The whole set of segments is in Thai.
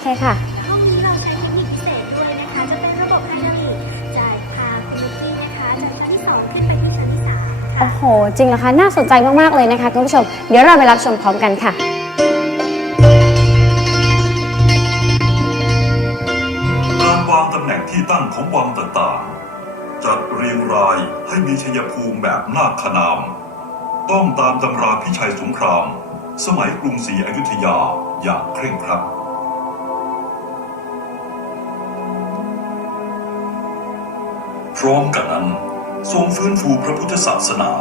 เคค่ะ ห้องนี้เราใช้เทคนิคพิเศษด้วยนะคะ จะเป็นระบบไฮดรอลิกจะพาคุณลูกกี้นะคะจากชั้นที่2ขึ้นไปที่ชั้นที่3ค่ะโอ้โห จริงเหรอคะ น่าสนใจมาก ๆ เลยนะคะคุณผู้ชม เดี๋ยวเราไปรับชมพร้อมกันค่ะ การวางตำแหน่งที่ตั้งของวังต่างๆ จัดเรียงรายให้มีชัยภูมิแบบนาคขนาม ต้องตามตำราพิชัยสงคราม สมัยกรุงศรีอยุธยาอย่างเคร่งครัด ร้อมกันนั้น ทรงฟื้นฟูพระพุทธศาสนา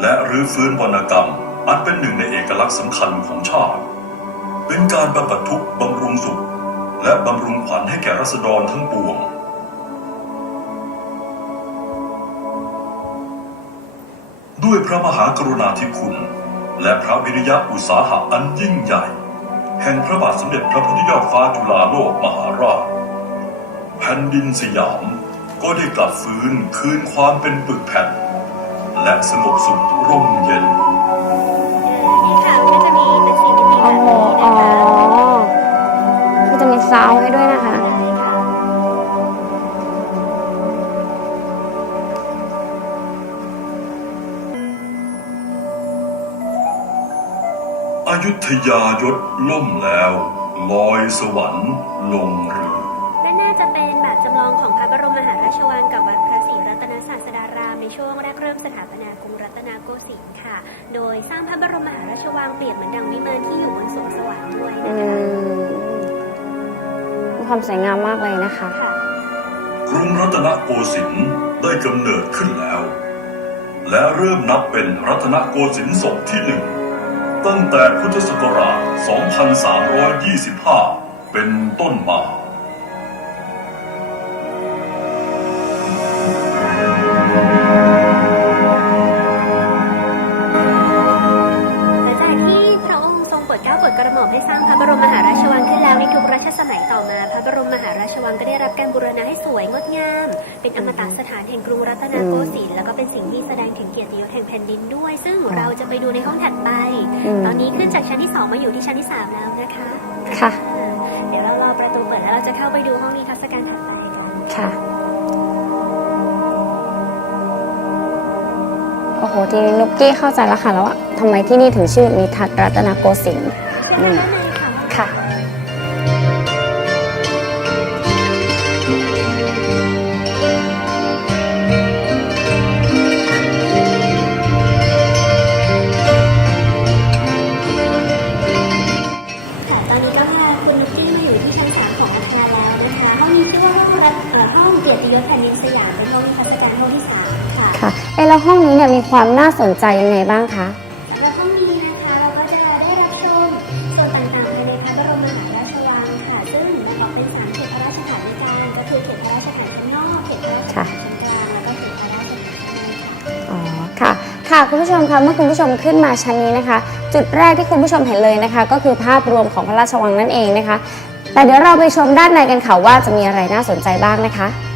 และรื้อฟื้นวรรณกรรม อันเป็นหนึ่งในเอกลักษณ์สำคัญของชาติ เป็นการบำบัดทุกข์บำรุงสุข และบำรุงขวัญให้แก่รัษฎรทั้งปวงด้วยพระมหากรุณาธิคุณ และพระวิริยะอุตสาหะอันยิ่งใหญ่ แห่งพระบาทสมเด็จพระพุทธยอดฟ้าจุฬาโลกมหาราช แผ่นดินสยาม ก็ได้กลับฟื้นคืนความเป็นปึกแผ่นและสงบสุขร่มเย็นนี่ค่ะก็จะมีเป็นสีเป็นสีแบโอ้บโหนี้อ๋นะอคะก็จะมีซาวด์ให้ด้วยนะคะใช่ค่ะอยุธยายศล่มแล้ว ลอยสวรรค์ลง ราชวังกับวัดพระศรีรัตนศาสดารามในช่วงแรกเริ่มสถาปนากรุงรัตนโกสินทร์ค่ะ โดยสร้างพระบรมมหาราชวังเปรียบเหมือนดังวิมานที่อยู่บนสวงสวรรค์ด้วยอืนะคะมมีความสวยงามมากเลยนะคะ ค่ะ กรุงรัตนโกสินทร์ได้กำเนิดขึ้นแล้ว และเริ่มนับเป็นรัตนโกสินทร์ศกที่หนึ่งตั้งแต่พุทธศักราช 2325 เป็นต้นมา สมัยต่อมาพระบรมมหาราชวังก็ได้รับการบูรณะให้สวยงดงาม เป็นอมตะสถานแห่งกรุงรัตนโกสินทร์แล้วก็เป็นสิ่งที่แสดงถึงเกียรติยศแห่งแผ่นดินด้วย ซึ่งเราจะไปดูในห้องถัดไปอืมตอนนี้ขึ้นจากชั้นที่ 2 มาอยู่ที่ชั้นที่ 3 แล้วนะคะ ค่ะอ่าเดี๋ยวเรารอประตูเปิดแล้วเราจะเข้าไปดูห้องนิทรรศการถัดไปกันค่ะ โอ้โห ทีนี้นุกกี้เข้าใจแล้วค่ะแล้วว่าทำไมที่นี่ถึงชื่อนิทัศน์รัตนโกสินทร์เชิญด้านในค่ะ ค่ะค่ะ รัตเอ่อห้องเกียรติยศแผ่นดินสยามเป็นห้องนิทรรศการห้องที่3ค่ะค่ะเอะแล้วห้องนี้เนี่ยมีความน่าสนใจยังไงบ้างคะสำหรับห้องนี้นะคะเราก็จะได้รับชมส่วนต่างๆภายในพระบรมมหาราชวังค่ะ ซึ่งแบ่งออกเป็นสามเขตพระราชฐานด้วยกันก็คือเขตพระราชฐานข้างนอกเขตพระราชฐานชั้นกลางแล้วก็เขตพระราชฐานข้างในค่ะอ๋อค่ะค่ะคุณผู้ชมคะเมื่อคุณผู้ชมขึ้นมาชั้นนี้นะคะ จุดแรกที่คุณผู้ชมเห็นเลยนะคะ ก็คือภาพรวมของพระราชวังนั่นเองนะคะ แต่เดี๋ยวเราไปชมด้านในกันค่ะว่าจะมีอะไรน่าสนใจบ้างนะคะค่ะ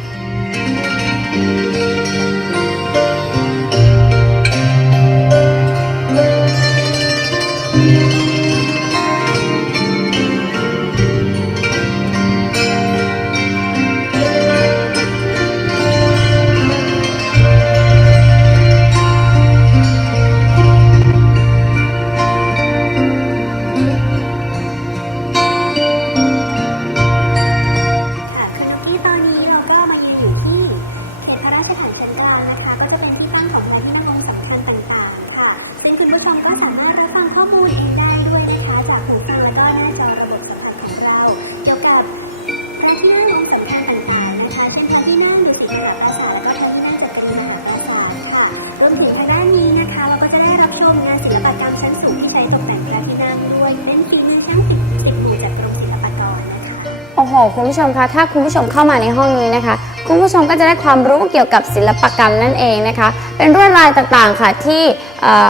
วมถึงทางด้านนี้นะคะ เราก็จะได้รับชมงานศิลปกรรมชั้นสูงที่ใช้ตกแต่งพระที่นั่งด้วยเป็นฝีมือช่างสิบสิบหมู่จากกรมศิลปากรนะคะโอ้โหคุณผู้ชมคะถ้าคุณผู้ชมเข้ามาในห้องนี้นะคะ คุณผู้ชมก็จะได้ความรู้เกี่ยวกับศิลปกรรมนั่นเองนะคะ เป็นลวดลายต่างๆค่ะที่เอ่อ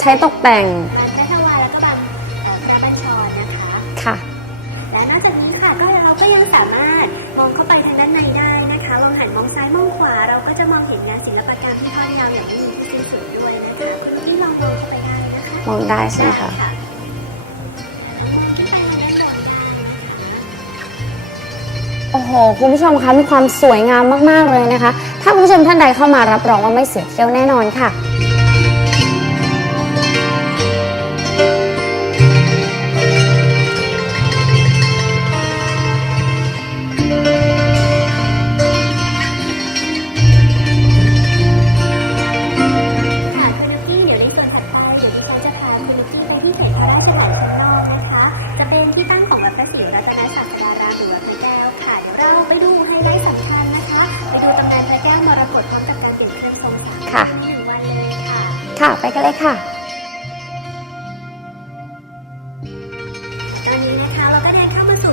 ใช้ตกแต่งบานพระทวารแล้วก็บานเอ่อพระบัญชรนะคะค่ะ และนอกจากนี้ค่ะก็เราก็ยังสามารถมองเข้าไปทางด้านในได้ นะคะลองหันมองซ้ายมองขวา เราก็จะมองเห็นงานศิลปกรรมที่ทอดยาวอย่างไม่มีที่สิ้นสุดด้วยนะคะคุณที่ลองมองเข้าไปได้นะคะมองได้ใช่ไหมคะได้ที่ไปมาด้านบนได้นะคะคุณผู้ชมคะมีความสวยงามมาก ๆ เลยนะคะ ถ้าคุณผู้ชมท่านใดเข้ามารับรองว่าไม่เสียเที่ยวแน่นอนค่ะ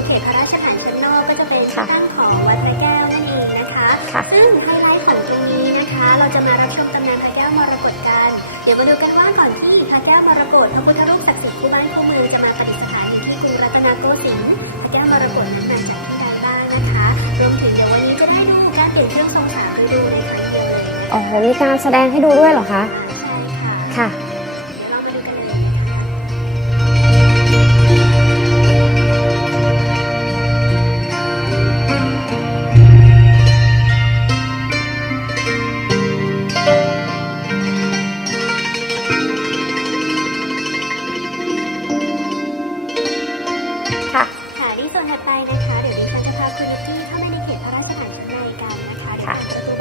เข้ามาสู่เขตพระราชฐานชั้นนอกก็จะเป็นที่ค่ะตั้งของวัดพระแก้วนั่นเองนะคะค่ะซึ่งไฮไลท์ของตรงนี้นะคะ เราจะมารับชมตำนานพระแก้วมรกตกัน เดี๋ยวมาดูกันว่าก่อนที่พระแก้วมรกตพระพุทธรูปศักดิ์สิทธิ์คู่บ้านคู่เมืองจะมาประดิษฐานอยู่ที่กรุงรัตนโกสินทร์พระแก้วมรกตนั้นมาจากที่ใดบ้างนะคะรวมถึงเดี๋ยววันนี้จะได้ดูการเปลี่ยนเครื่องทรงขาไปดูในครั้งเดียวเลยโอ้โหมีการแสดงให้ดูด้วยเหรอคะใช่ค่ะค่ะ กั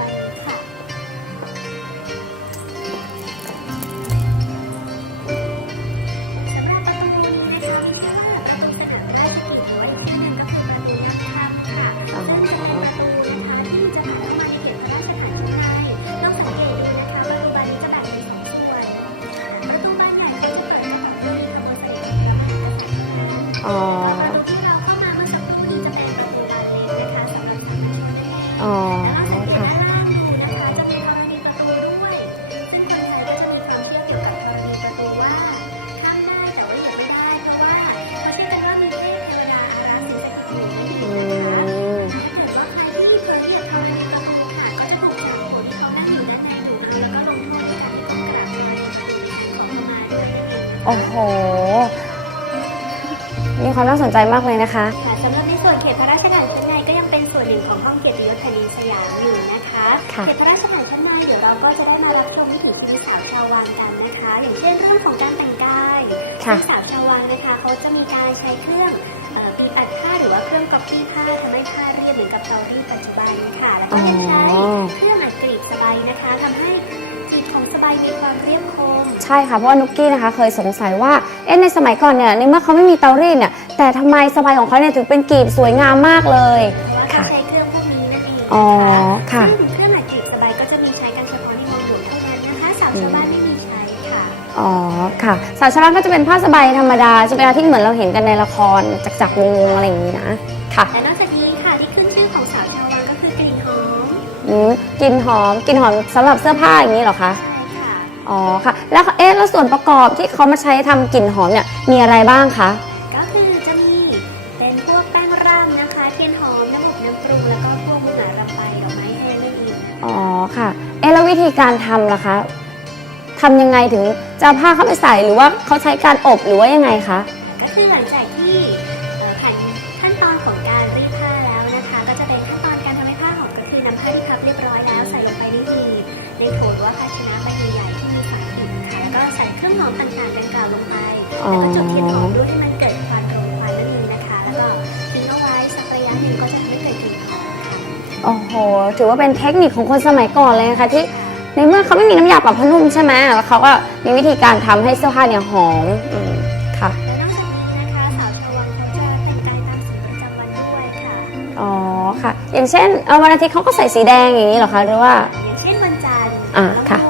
โอ้โห มีความน่าสนใจมากเลยนะคะ ค่ะสำหรับในส่วนเขตพระราชฐานชั้นในก็ยังเป็นส่วนหนึ่งของห้องเกียรติยศแผ่นดินสยามอยู่นะคะค่ะ เขตพระราชฐานชั้นในเดี๋ยวเราก็จะได้มารับชมวิถีชีวิตสาวชาววังกันนะคะ อย่างเช่นเรื่องของการแต่งกาย ค่ะที่สาวชาววังนะคะเขาจะมีการใช้เครื่องเอ่อบีบอัดผ้าหรือว่าเครื่องก๊อปปี้ผ้าทำให้ผ้าเรียบเหมือนกับเตารีดปัจจุบันค่ะ แล้วก็ยังใช้อ๋อเครื่องอัดกรีบสบายนะคะทำให้ กรีบของสบายมีความเรียบคม ใช่ค่ะเพราะว่านุกกี้นะคะเคยสงสัยว่าเอ๊ะในสมัยก่อนเนี่ยในเมื่อเขาไม่มีเตารีดเนี่ยแต่ทำไมสบายของเขาเนี่ยถึงเป็นกลีบสวยงามมากเลย เพราะว่าเขาค่ะ ใช้เครื่องพวกนี้นั่นเองอ๋อนะคะค่ะ ซึ่งเครื่องอัดกรีบสบายก็จะมีใช้กันเฉพาะในเมืองหลวงเท่านั้นนะคะสาวชาวบ้านไม่มีใช้ค่ะ อ๋อค่ะสาวชาวบ้านก็จะเป็นผ้าสบายธรรมดาจะเป็นอะไรที่เหมือนเราเห็นกันในละครจากจักรวงศ์อะไรอย่างนี้นะค่ะ และนอกจากนี้ค่ะที่ขึ้นชื่อของสาวชาววังก็คือกลิ่นหอม อืม กลิ่นหอมกลิ่นหอมสำหรับเสื้อผ้าอย่างนี้เหรอคะ ใช่ค่ะ อ๋อค่ะ แล้วเอ๊ะแล้วส่วนประกอบที่เขามาใช้ทำกลิ่นหอมเนี่ยมีอะไรบ้างคะก็คือจะมีเป็นพวกแป้งร่ำนะคะ เทียนหอมน้ำอบน้ำปรุงแล้วก็พวกมุหนารำไปดอกไม้แห้งนั่นเองอ๋อค่ะ เอ๊ะแล้ววิธีการทำล่ะคะทำยังไงถึงจะเอาผ้าเข้าไปใส่หรือว่าเขาใช้การอบหรือว่ายังไงคะ ก็คือหลังจากที่เอ่อผ่านขั้นตอนของการรีดผ้าแล้วนะคะ ก็จะเป็นขั้นตอน หอมก็คือนำผ้าที่พับเรียบร้อยแล้วใส่ลงไปในหีบในโถหรือว่าภาชนะใบใหญ่ๆที่มีฝาปิดค่ะแล้วก็ใส่เครื่องหอมต่างๆดังกล่าวลงไปแล้วก็จุดเทียนหอมด้วยให้มันเกิดควันโรงควันนั่นเองนะคะ แล้วก็ทิ้งเอาไว้สักระยะหนึ่งก็จะทำให้เกิดกลิ่นหอมค่ะโอ้โห ถือว่าเป็นเทคนิคของคนสมัยก่อนเลยนะคะที่ในเมื่อเขาไม่มีน้ำยาปรับผ้านุ่มใช่ไหมแล้วเขาก็มีวิธีการทำให้เสื้อผ้าเนี่ยหอมอืมค่ะ ค่ะ อย่างเช่นเอาวันอาทิตย์เขาก็ใส่สีแดงอย่างนี้เหรอคะหรือว่า อย่างเช่นวันจันทร์อ่าแล้วค่ะ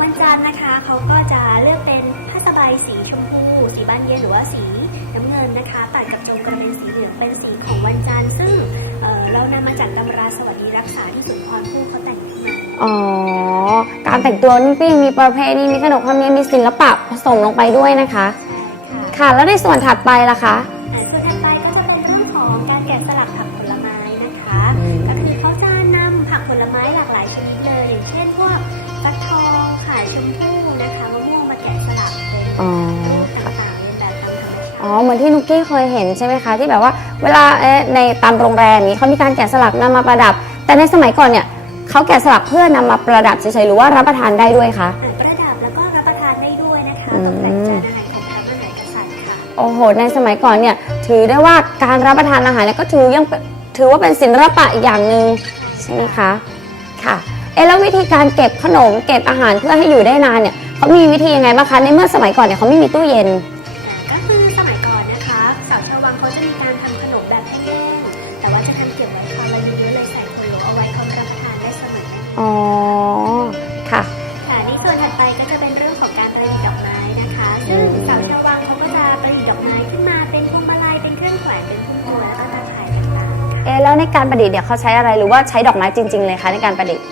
วันจันทร์นะคะเขาก็จะเลือกเป็นผ้าสบายสีชมพู สีบานเย็นหรือว่าสีน้ำเงินนะคะตัดกับจงกระเบนสีเหลืองเป็นสีของวันจันทร์ซึ่งเอ่อเรานำมาจากตำราสวัสดีรักษาที่สุนทรภู่เขาแต่งขึ้นมา อ๋อ การแต่งตัวนี่ก็ยังมีประเพณีมีขนบธรรมเนียมมีศิลปะผสมลงไปด้วยนะคะ ใช่ค่ะ ค่ะ แล้วในส่วนถัดไปล่ะคะ อ๋อรูปค่ะต่างๆเรียนแบบตามธรรมชาติอ๋อเหมือนที่นุกกี้เคยเห็นใช่ไหมคะ ที่แบบว่าเวลาเอ๊ะในตามโรงแรมนี้เขามีการแกะสลักนำมาประดับ แต่ในสมัยก่อนเนี่ยเขาแกะสลักเพื่อนำมาประดับเฉยๆหรือว่ารับประทานได้ด้วยคะ อ่าประดับแล้วก็รับประทานได้ด้วยนะคะอืม ตกแต่งจานอาหารของพระมหากษัตริย์ค่ะ โอ้โห ในสมัยก่อนเนี่ยถือได้ว่าการรับประทานอาหารเนี่ยก็ถือยังเป็นถือว่าเป็นศิลปะอีกอย่างหนึ่งใช่ไหมคะ ค่ะ เอ๊ะแล้ววิธีการเก็บขนมเก็บอาหารเพื่อให้อยู่ได้นานเนี่ย เขามีวิธียังไงบ้างคะในเมื่อสมัยก่อนเนี่ยเขาไม่มีตู้เย็น ก็คือสมัยก่อนนะคะสาวชาววังเขาจะมีการทำขนมแบบแห้งๆแต่ว่าจะทำเก็บไว้ทานละเยอะๆเลยใส่โคโลเอาไว้พร้อมรับประทานได้เสมออ๋อค่ะค่ะในส่วนถัดไปก็จะเป็นเรื่องของการประดิษฐ์ดอกไม้นะคะซึ่งอืมสาวชาววังเขาก็จะประดิษฐ์ดอกไม้ขึ้นมาเป็นพวงมาลัยเป็นเครื่องแขวนเป็นพุ่มพวงแล้วก็ตาข่ายต่างๆค่ะเอ๊ะแล้วในการประดิษฐ์เนี่ยเขาใช้อะไรหรือว่าใช้ดอกไม้จริง ๆ เลยคะในการประดิษฐ์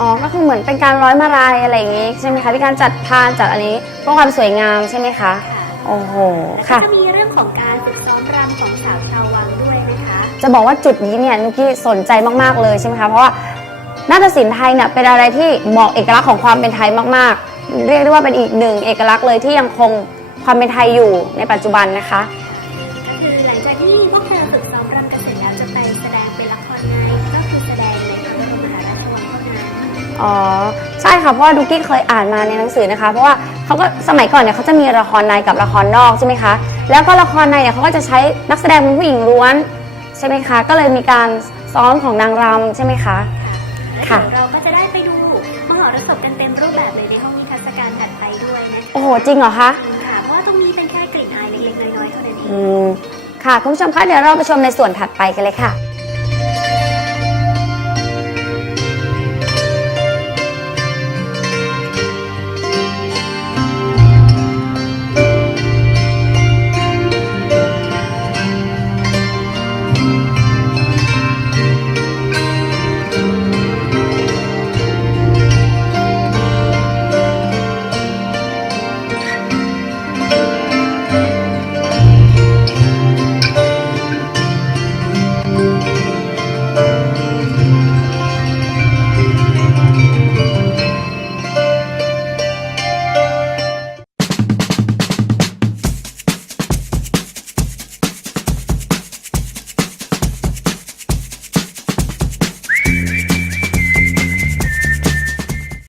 อ๋อ ก็คือเหมือนเป็นการร้อยมาลายอะไรอย่างงี้ใช่ไหมคะเป็นการจัดพานจัดอันนี้เพื่อความสวยงามใช่ไหมคะค่ะโอ้โห แล้วก็ค่ะจะมีเรื่องของการฝึกซ้อมรำของสาวชาววังด้วยนะคะ จะบอกว่าจุดนี้เนี่ยนุกกี้สนใจมากๆเลยใช่ไหมคะ เพราะว่านาฏศิลป์ไทยเนี่ยเป็นอะไรที่บอกเอกลักษณ์ของความเป็นไทยมากๆ เรียกได้ว่าเป็นอีกหนึ่งเอกลักษณ์เลยที่ยังคงความเป็นไทยอยู่ในปัจจุบันนะคะ อ๋อใช่ค่ะเพราะว่าดุกกี้เคยอ่านมาในหนังสือนะคะ เพราะว่าเขาก็สมัยก่อนเนี่ยเขาจะมีละครในกับละครนอกใช่ไหมคะแล้วก็ละครในเนี่ยเขาก็จะใช้นักแสดงเป็นผู้หญิงล้วนใช่ไหมคะ ก็เลยมีการซ้อมของนางรำใช่ไหมคะ ค่ะค่ะแล้วเดี๋ยวเราก็จะได้ไปดูมหรสพกันเต็มรูปแบบเลยในห้องนิทรรศการถัดไปด้วยนะคะโอ้โหจริงเหรอคะค่ะเพราะว่าตรงนี้เป็นแค่กลิ่นอายเล็กๆน้อยๆเท่านั้นเอง อืมค่ะคุณผู้ชมคะเดี๋ยวเราไปชมในส่วนถัดไปกันเลยค่ะ